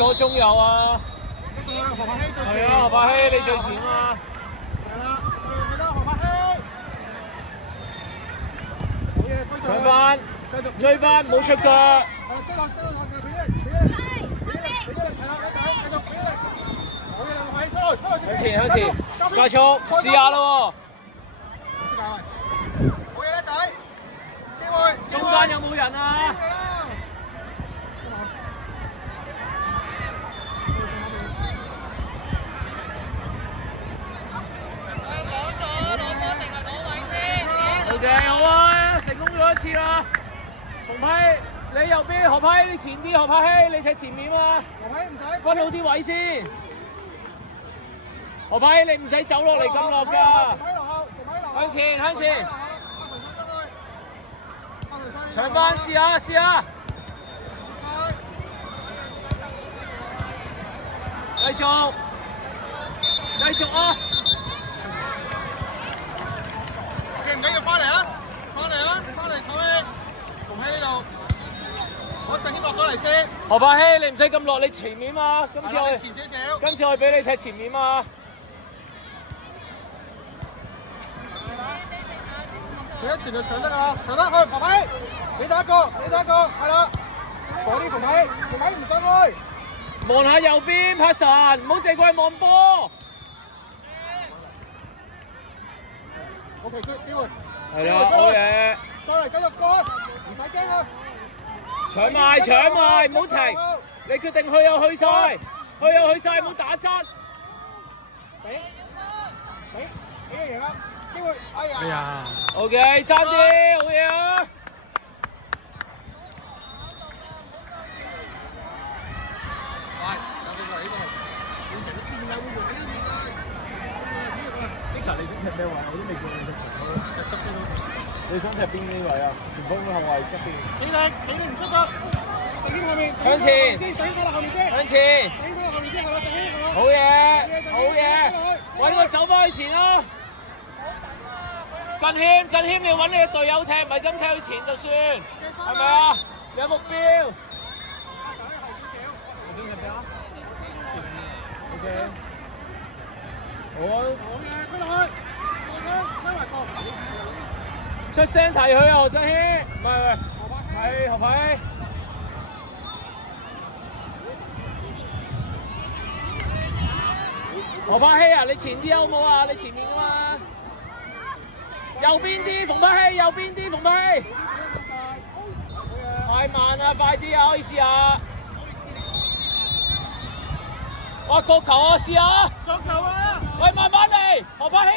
左中右啊！係啊，何柏希你最前啊！係啦，記得何柏希。好嘢，追上。上翻，追翻，唔好出腳。追落，俾你，係啦，繼續俾你。好嘢，何柏希，向前，加速，試下咯喎。好嘢啦，仔。機會。中間有冇人啊？OK， 好啊，成功咗一次啦。馮批，你右邊，何批你前啲，何柏希你踢前面啊。何柏希唔使分好啲位先。何柏希你唔使走落嚟咁落㗎。向前，搶翻試下。繼續啊！唔緊要，翻嚟唞氣。馮希呢度，我陣先落咗嚟先。何柏希，你唔使咁落，你前面嘛。今次我俾你踢前面嘛。你一傳就搶得啦，搶得去，何柏希，你第一個，係啦。嗰啲馮希唔上去。望下右邊，柏神，唔好淨係望波。OK， 機會。係啊，好嘢。再嚟繼續過，唔使驚啊！搶埋，唔好停。你決定去就去晒，唔好打側。俾個贏啦，機會。哎呀。OK， 爭啲，好嘢啊！Mika， 你想踢咩位？我都未見你踢球咯。側邊咯。你想踢邊啲位啊？前鋒後衞側邊。你唔出得。向前。向前。好嘢。揾個走翻去前咯。振謙，你要揾你嘅隊友踢，唔係咁踢去前就算，係咪啊？你有目標。我想踢咩啊 ？OK。好啊！出聲提佢啊，何振軒，唔係何柏希。何柏希啊，你前啲好冇啊？你前面啊嘛。右邊啲，馮柏希，馮柏希。太慢啊，快啲啊，可以試下。哇，角球啊，試下。角球啊！喂，慢慢嚟，何柏希去，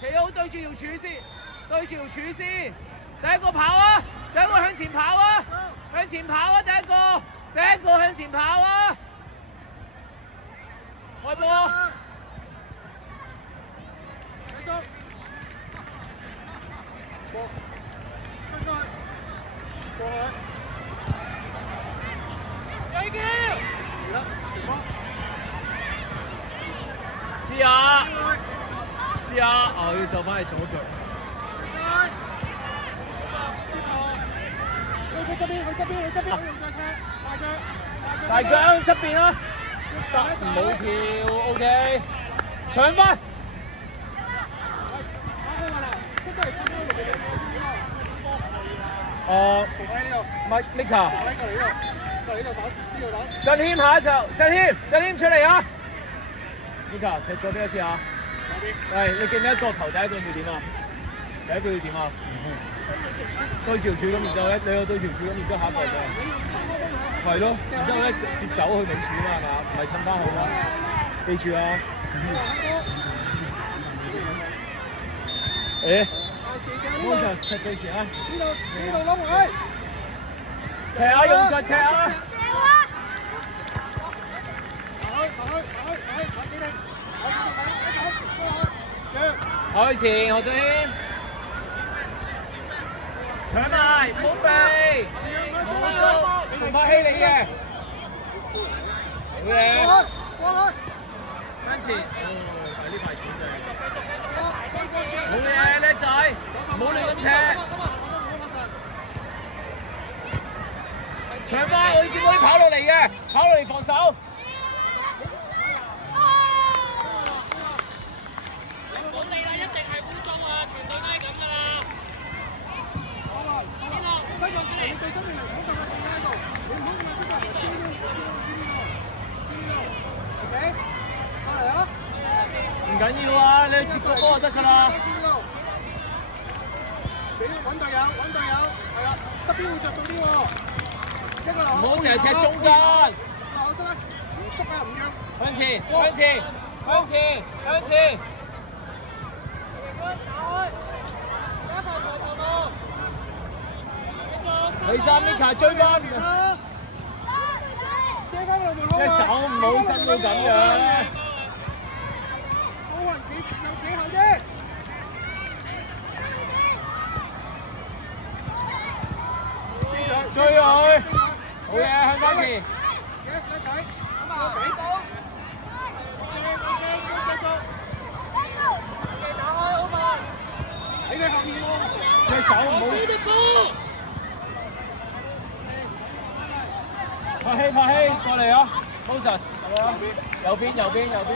企好對住條柱先，第一個跑啊，向前跑啊，第一個向前跑啊，開波，繼續，過去。試下，我要就翻去左腳。大腳向側邊啦，唔好跳 ，OK， 搶翻。Mika。振謙下一球，振謙出嚟啊 ！Mika 踢左邊一次啊！係，你記唔記得個球第一個要點啊？第一個要點啊？對條柱咁，然之後咧，你個對條柱咁，然之後下一個就係咯，然之後咧接走去尾柱啊嘛，係嘛？唔係褪翻去嘛？記住啊！我就踢最前啊！呢度攞佢。踢下用腳踢下。開前何俊謙，搶埋，唔好避，馮柏希你嘅，好嘢，向前，係呢排錢正，好嘢叻仔，唔好亂咁踢。長翻，我見到你跑落嚟嘅，跑落嚟防守。冇理啦，一定係污糟啊！全隊都係咁噶啦。唔緊要啊，你接個波就得㗎啦。揾隊友，揾隊友，係啦，側邊會着數啲喎。唔好成日踢中間。唔縮啊，唔讓。向前，向前，向前，向前。第三 Mika 追翻。隻手唔好伸到咁樣。奧運幾後啫。追佢，好嘢，向翻前。隻手唔好。拍氣，拍氣，過嚟啊 ！Moses， 右邊，右邊，右邊。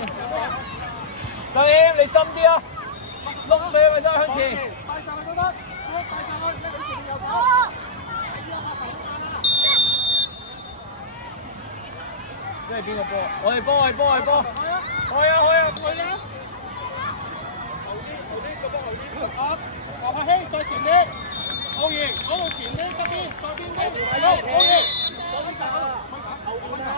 周謙，你深啲啊！碌俾咪得，向前。帶上去都得，帶上去，你前面又跑。即係邊個波？我哋波，我哋波，我哋波。開啊，開啊，開啊！後啲，個波後啲。何柏希再前啲。奧賢，嗰度前啲，側邊，左邊啲。係咯，奧賢。後邊啊，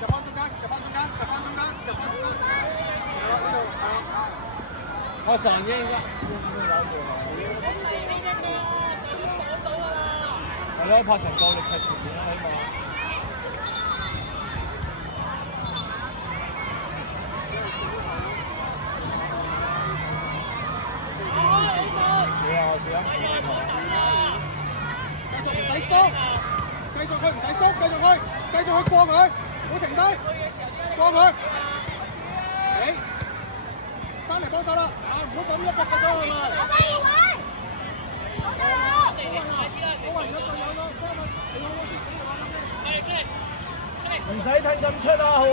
入翻中間，入翻中間，入翻中間，入翻中間。係啦，呢度係啦。我上應該。係咯，拍成個力踢前線啦，希望。繼續唔使縮，繼續去唔使縮，繼續去，繼續去過佢，唔好停低，過佢。你翻嚟幫手啦，啊唔好咁一個過咗係咪？好運有隊友咯，唔使睇咁出啦，浩雲。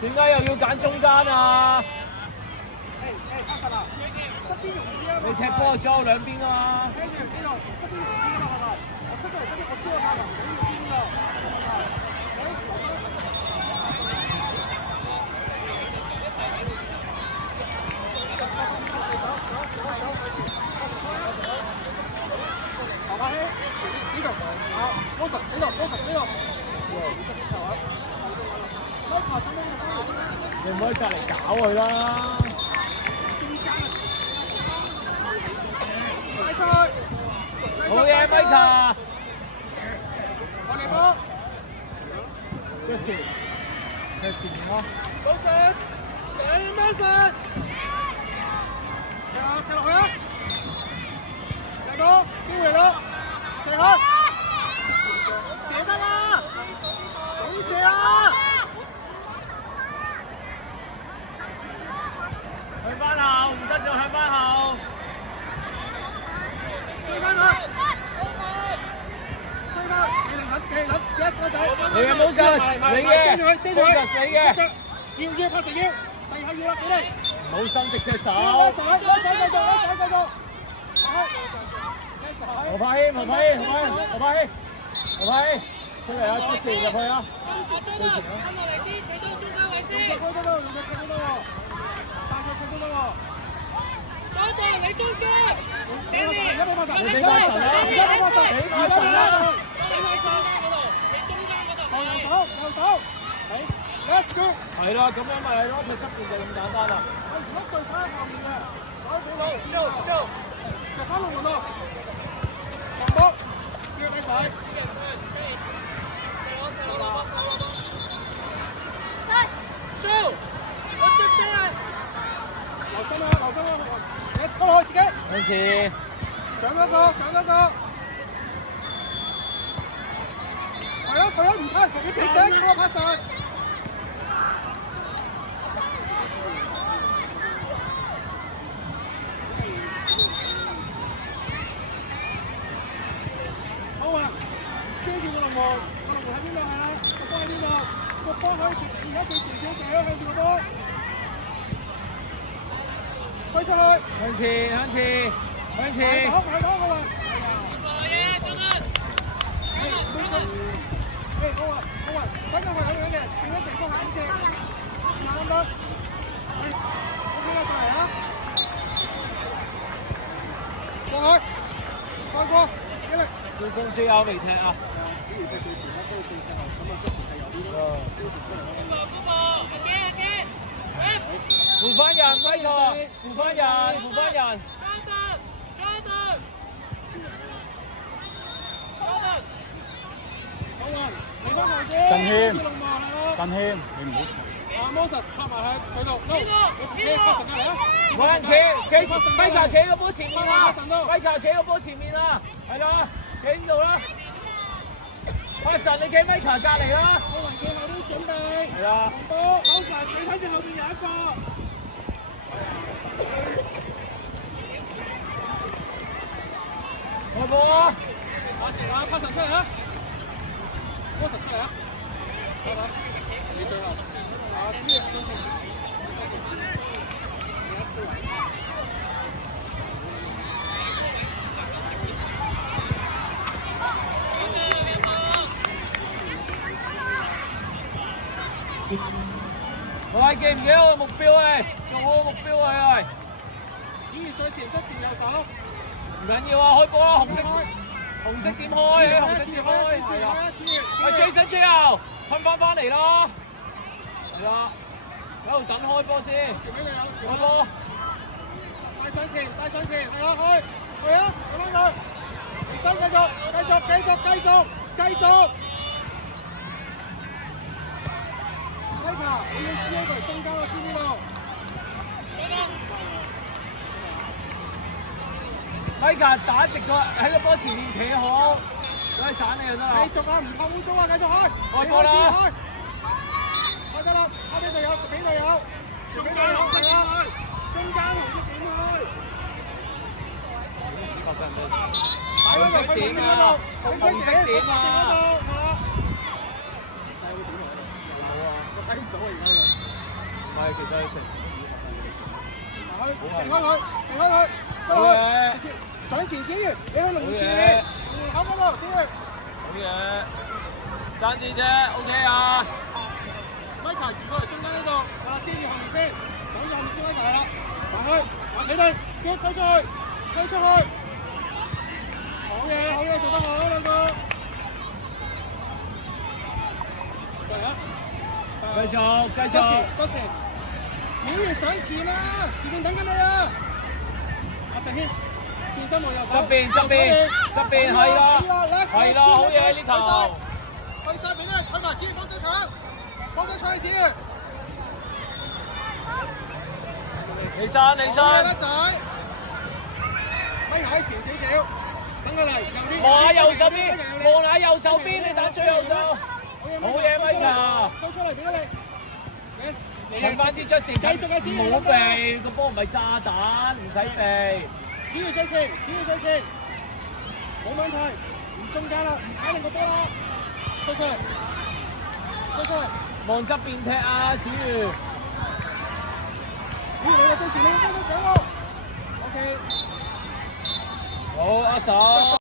點解又要揀中間啊？你踢波左右兩邊啊嘛。你唔可以隔離搞佢啦！好嘢 ，Mika！ 我哋波 Justin， 喺前面咯。Moses， 上 Moses， 踢落去啊！嚟個機會咯，射開，射得啦，早啲射啊！向翻後，唔得就向翻後。追翻佢，追翻，企撚，一個仔。你嘅冇錯，你嘅，Moses你嘅。要拍成腰，第二下要啦，俾你。唔好伸直隻手。繼續。何柏希，何柏希，何柏希，出嚟啊！出線入去啊！對前啊！落嚟先，睇到中間位先。左度你中間，你俾翻神啦！俾翻神啦！右手，Let's go！ 係啦，咁樣咪係咯，佢側邊就咁簡單啦。如果對手喺後面嘅，做，就翻龍門咯。落波，要你睇。留心啊！你拖開自己。向前。上一個。係咯。佢啊，唔得，你企頂嗰個拍實。好啊，遮住個龍門，個龍門喺邊度係啦？個波喺邊度？個波可以而家最前少少向住個波，揮出去，向前向前向前。好好啊！好啊，等陣係咁樣嘅，變咗地方係咁嘅，啱得。OK啦，過嚟啊！過去，再過，幾力？對方最後未踢啊！主要嘅最前咧都最後，咁啊之前係有啲標出嚟。扶翻人，威哥，扶翻人，扶翻人。振謙，振謙，你唔好。阿 Moses 拍埋去佢度，你企發神嚟啊！冇人企，威卡企個波前面啊！威卡企個波前面啊！係啦，企呢度啦。阿神，你企威卡隔離啦。我雲記後都準備。係啦。波，好神，你睇住後邊有一個。開波啊！阿前啊，拍神出嚟啊！波神出嚟啊！你最後，阿邊個進程？喂，記唔記得我目標係？做好目標係。只要最前側前右手。唔緊要啊，開波啦！紅色點開？紅色點開？係啊。喂 ，Jason 最後瞓翻嚟啦。係啦，喺度等開波先。開波。帶上前，係啦，去啊，咁樣佢。起身繼續。威卡，你要知呢個係中間咯，知唔知道？威卡打直個喺個波前面企好，再散你就得啦。繼續啊，唔怕污糟啊，繼續開。開波啦！開得啦，俾隊友，中間係啊，中間紅色點去？發生咩事？紅色點啊？紅色點啊？係啦。睇唔到啊！而家呢唔係，其實係停開佢，上前子瑜，你去龍前，口嗰度，子瑜。好嘢，爭啲啫 ，OK 啊。威卡移過嚟中間呢度，遮住後面先，擋住後面先威卡係啦，埋去，你哋，推出去。好嘢，做得好兩個。過嚟啊！繼續，多謝，演員上前啦，前面等緊你啊！阿鄭軒，轉身望右手，側邊，係啦，好嘢呢頭。去晒俾你，睇埋子瑜幫手搶，子瑜。起身，叻仔，咪喺前少少，等佢嚟，右邊。望下右手邊，你打最後就。好嘢，威卡！推出嚟俾你，停翻啲Justin，繼續啊！唔好避，個波唔係炸彈，唔使避。只要最前，冇問題，唔中間啦，唔踩定個波啦，推出嚟，望側邊踢啊，子瑜！你係最前，你要幫手搶喎 ，OK。好，阿手。